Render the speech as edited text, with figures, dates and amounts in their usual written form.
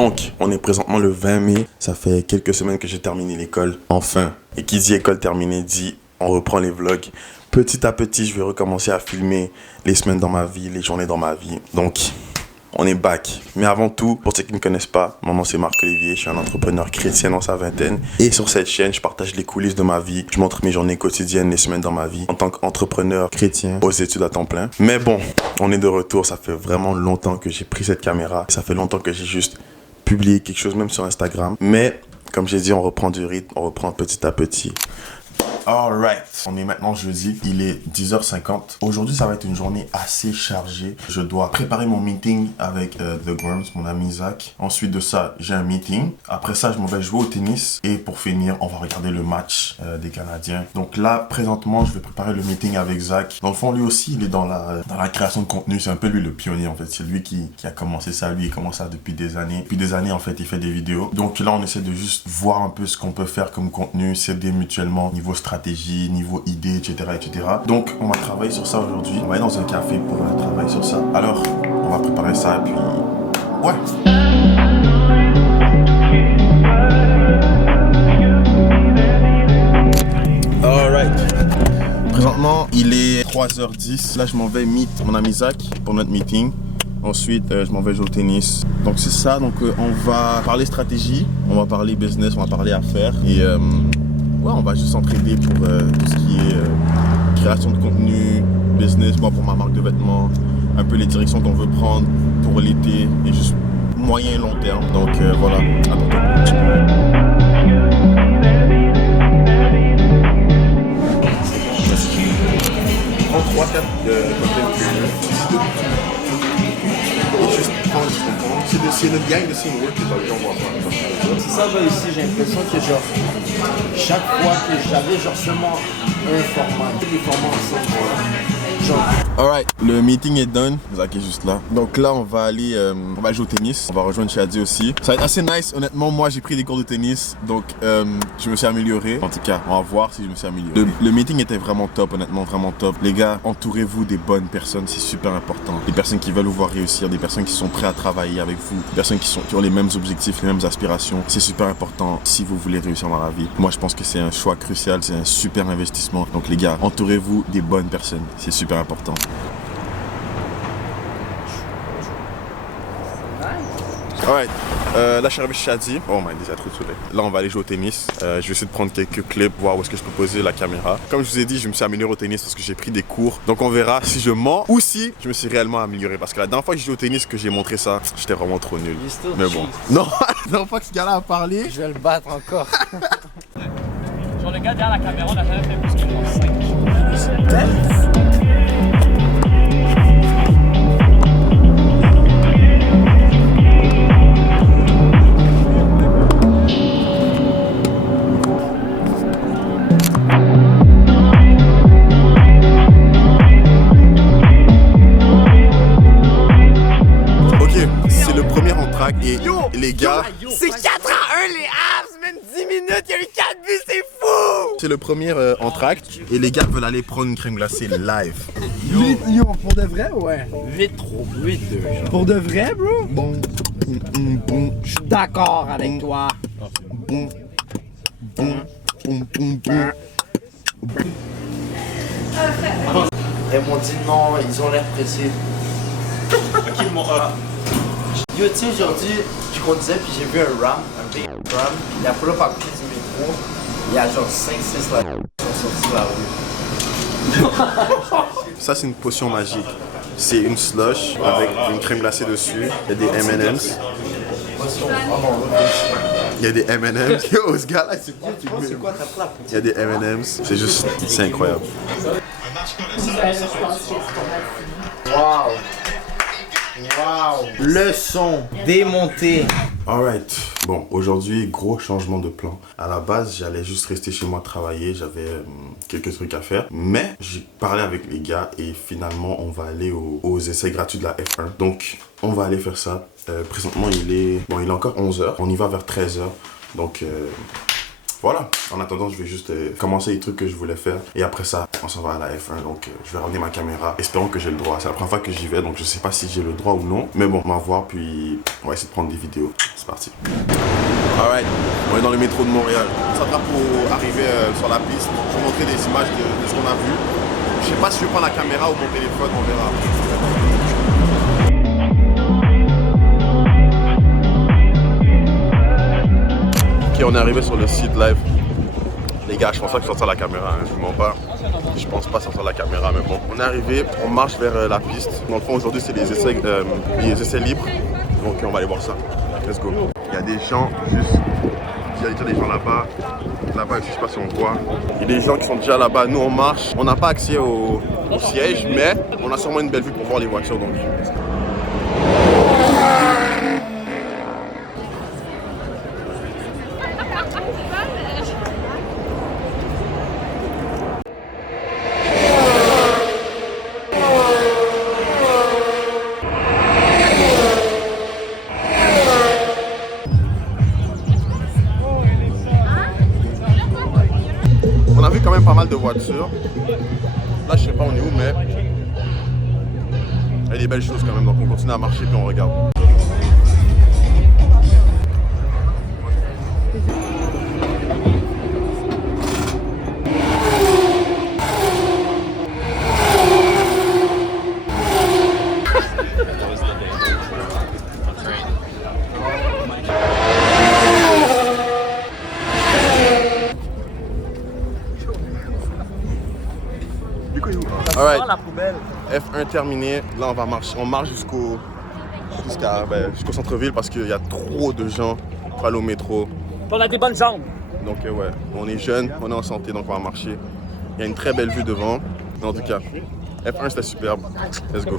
Donc, on est présentement le 20 mai. Ça fait quelques semaines que j'ai terminé l'école. Enfin. Et qui dit école terminée dit on reprend les vlogs. Petit à petit, je vais recommencer à filmer les semaines dans ma vie, les journées dans ma vie. Donc, on est back. Mais avant tout, pour ceux qui ne me connaissent pas, mon nom c'est Marc-Olivier, je suis un entrepreneur chrétien dans sa vingtaine. Et sur cette chaîne, je partage les coulisses de ma vie. Je montre mes journées quotidiennes, les semaines dans ma vie en tant qu'entrepreneur chrétien aux études à temps plein. Mais bon, on est de retour. Ça fait vraiment longtemps que j'ai pris cette caméra. Ça fait longtemps que j'ai juste publié quelque chose, même sur Instagram. Mais comme j'ai dit, on reprend du rythme, on reprend petit à petit. Alright, on est maintenant jeudi, il est 10h50. Aujourd'hui, ça va être une journée assez chargée. Je dois préparer mon meeting avec The Grums, mon ami Zach. Ensuite de ça, j'ai un meeting. Après ça, je m'en vais jouer au tennis. Et pour finir, on va regarder le match des Canadiens. Donc là, présentement, je vais préparer le meeting avec Zach. Dans le fond, lui aussi, il est dans la création de contenu. C'est un peu lui le pionnier, en fait. C'est lui qui a commencé ça. Lui, il commence ça depuis des années. Depuis des années, en fait, il fait des vidéos. Donc là, on essaie de juste voir un peu ce qu'on peut faire comme contenu, s'aider mutuellement, niveau stratégie, niveau idée, etc., etc. Donc, on va travailler sur ça aujourd'hui. On va aller dans un café pour travailler sur ça. Alors, on va préparer ça et puis... ouais. Alright. Présentement, il est 3h10. Là, je m'en vais meet mon ami Zach pour notre meeting. Ensuite, je m'en vais jouer au tennis. Donc, c'est ça. Donc, on va parler stratégie, on va parler business, on va parler affaires. Et... ouais, on va juste s'entraider pour tout ce qui est création de contenu, business, moi pour ma marque de vêtements, un peu les directions qu'on veut prendre pour l'été et juste moyen et long terme. Donc voilà, à tantôt. 3-4 c'est le behind the scene work que on voit pas. C'est ça, bah, ici j'ai l'impression que genre chaque fois que j'avais genre seulement un format, tous les formats ensemble, genre. Alright, le meeting est done, Zach est juste là. Donc là on va aller jouer au tennis, on va rejoindre Shadi aussi. Ça va être assez nice, honnêtement moi j'ai pris des cours de tennis, donc je me suis amélioré. En tout cas, on va voir si je me suis amélioré. Le meeting était vraiment top, honnêtement vraiment top. Les gars, entourez-vous des bonnes personnes, c'est super important. Des personnes qui veulent vous voir réussir, des personnes qui sont prêtes à travailler avec vous, des personnes qui ont les mêmes objectifs, les mêmes aspirations. C'est super important si vous voulez réussir dans la vie. Moi je pense que c'est un choix crucial, c'est un super investissement. Donc les gars, entourez-vous des bonnes personnes, c'est super important. Alright, là je suis arrivé chez Shadi. Oh my, déjà trop de soleil. Là on va aller jouer au tennis. Je vais essayer de prendre quelques clips, voir où est-ce que je peux poser la caméra. Comme je vous ai dit, je me suis amélioré au tennis parce que j'ai pris des cours. Donc on verra si je mens ou si je me suis réellement amélioré. Parce que la dernière fois que j'ai joué au tennis, que j'ai montré ça, j'étais vraiment trop nul. Mais bon. Non, la dernière fois que ce gars-là a parlé. Je vais le battre encore. Genre le gars derrière la caméra, on a jamais fait plus que moi 5. Et les gars, C'est 4-1 les Habs, même 10 minutes, il y a eu 4 buts, c'est fou! c'est le premier entracte et les gars veulent aller prendre une crème glacée live. Yo, pour de vrai, ouais. 8-3, 8-2. Pour de vrai, bro? Bon, bon, Je suis d'accord avec toi. bon, bon, bon, bon, bon. Ils m'ont dit non, ils ont l'air pressés. Yo, tu sais, aujourd'hui, je conduisais puis j'ai vu un Ram, un big Ram. Il a pull up à côté du métro. Il y a genre 5-6 là qui sont sortis de la rue. Ça c'est une potion magique. C'est une slush avec une crème glacée dessus. Il y a des M&M's. Il y a des M&M's. Yo, ce gars-là, c'est quoi? Il y a des M&M's. C'est juste, c'est incroyable. Wow! Wow! Leçon démontée. Alright. Bon, aujourd'hui, gros changement de plan. À la base, j'allais juste rester chez moi travailler. J'avais quelques trucs à faire. Mais j'ai parlé avec les gars et finalement, on va aller aux essais gratuits de la F1. Donc, on va aller faire ça. Présentement, il est encore 11h. On y va vers 13h. Donc, voilà. En attendant, je vais juste commencer les trucs que je voulais faire. Et après ça, on s'en va à la F1. Donc, je vais ramener ma caméra. Espérons que j'ai le droit. C'est la première fois que j'y vais. Donc, je sais pas si j'ai le droit ou non. Mais bon, on va voir. Puis, on va essayer de prendre des vidéos. C'est parti. Alright. On est dans le métro de Montréal. On s'attrape pour arriver sur la piste. Je vais vous montrer des images de ce qu'on a vu. Je sais pas si je vais prendre la caméra ou mon téléphone. On verra. Ok, on est arrivé sur le site live. Les gars, je pense pas que je sortir la caméra, hein, je vous mens pas. Je pense pas sortir la caméra, mais bon. On est arrivé, on marche vers la piste. Dans le fond, aujourd'hui, c'est les essais libres. Donc, on va aller voir ça. Let's go. Il y a des gens juste. Il y a des gens là-bas. Là-bas, je sais pas si on voit. Il y a des gens qui sont déjà là-bas. Nous, on marche. On n'a pas accès au siège, mais on a sûrement une belle vue pour voir les voitures. Donc. On a vu quand même pas mal de voitures. Là, je sais pas on est où, mais il y a des belles choses quand même. Donc on continue à marcher puis on regarde. Alright, F1 terminé. Là, on va marcher. On marche jusqu'au centre-ville parce qu'il y a trop de gens pour aller au métro. On a des bonnes jambes. Donc ouais, on est jeune, on est en santé, donc on va marcher. Il y a une très belle vue devant. En tout cas, F1 c'était superbe. Let's go.